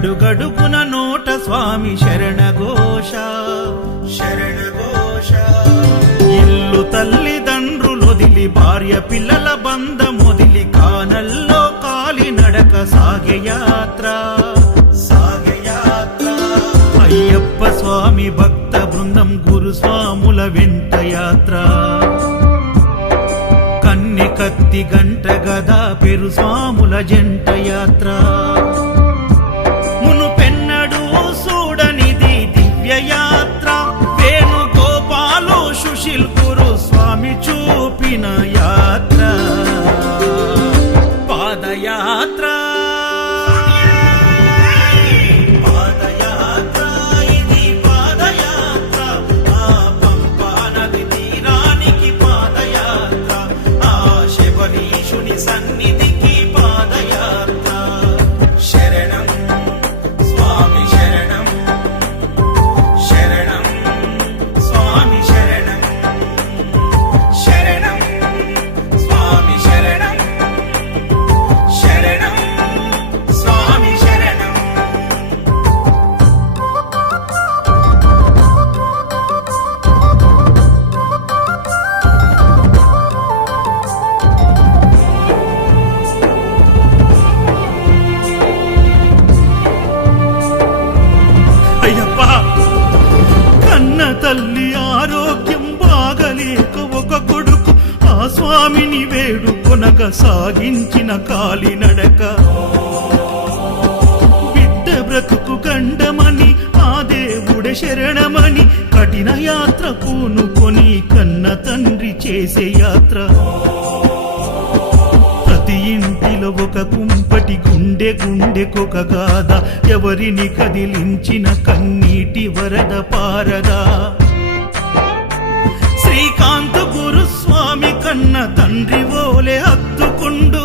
అడుగడుగున నోట స్వామి శరణఘోష శరణఘోష. ఇల్లు తల్లిదండ్రులొదిలి భార్య పిల్లల బంధమొదిలి కానల్లో కాలి నడక సాగే యాత్ర సాగే యాత్ర. అయ్యప్ప స్వామి భక్త బృందం గురుస్వాముల వెంట యాత్ర. కన్నె కత్తి గంట గదా పెరు స్వాముల జంట యాత్ర. మునుపెన్నడూ చూడనిది దివ్య యాత్ర. వేణుగోపాలు సుశీల్ గురు స్వామి చూపిన యాత్ర పాదయాత్ర. సన్నిధికి పాదయాత్ర. శరణం స్వామి శరణం శరణం స్వామి శరణం శరణం స్వామి శరణం శరణం స్వామి శరణం. అయ్యప్ప కన్న తల్లి ఆరోగ్యం బాగలేక ఒక కొడుకు ఆ స్వామిని వేడుకొనగా సాగించిన కాలినడక. బిడ్డ బ్రతుకు గండమని ఆ దేవుడే శరణమని కఠిన యాత్ర పూనుకొని కన్న తండ్రి చేసే యాత్ర. ప్రతి ఇంటిలో ఒక కుంపటి గుండె గుండెకొక గాథ. ఎవరిని కదిలించిన కన్నీటి వరద పారదా. శ్రీకాంత్ గురుస్వామి కన్న తండ్రి ఓలే హత్తుకుండు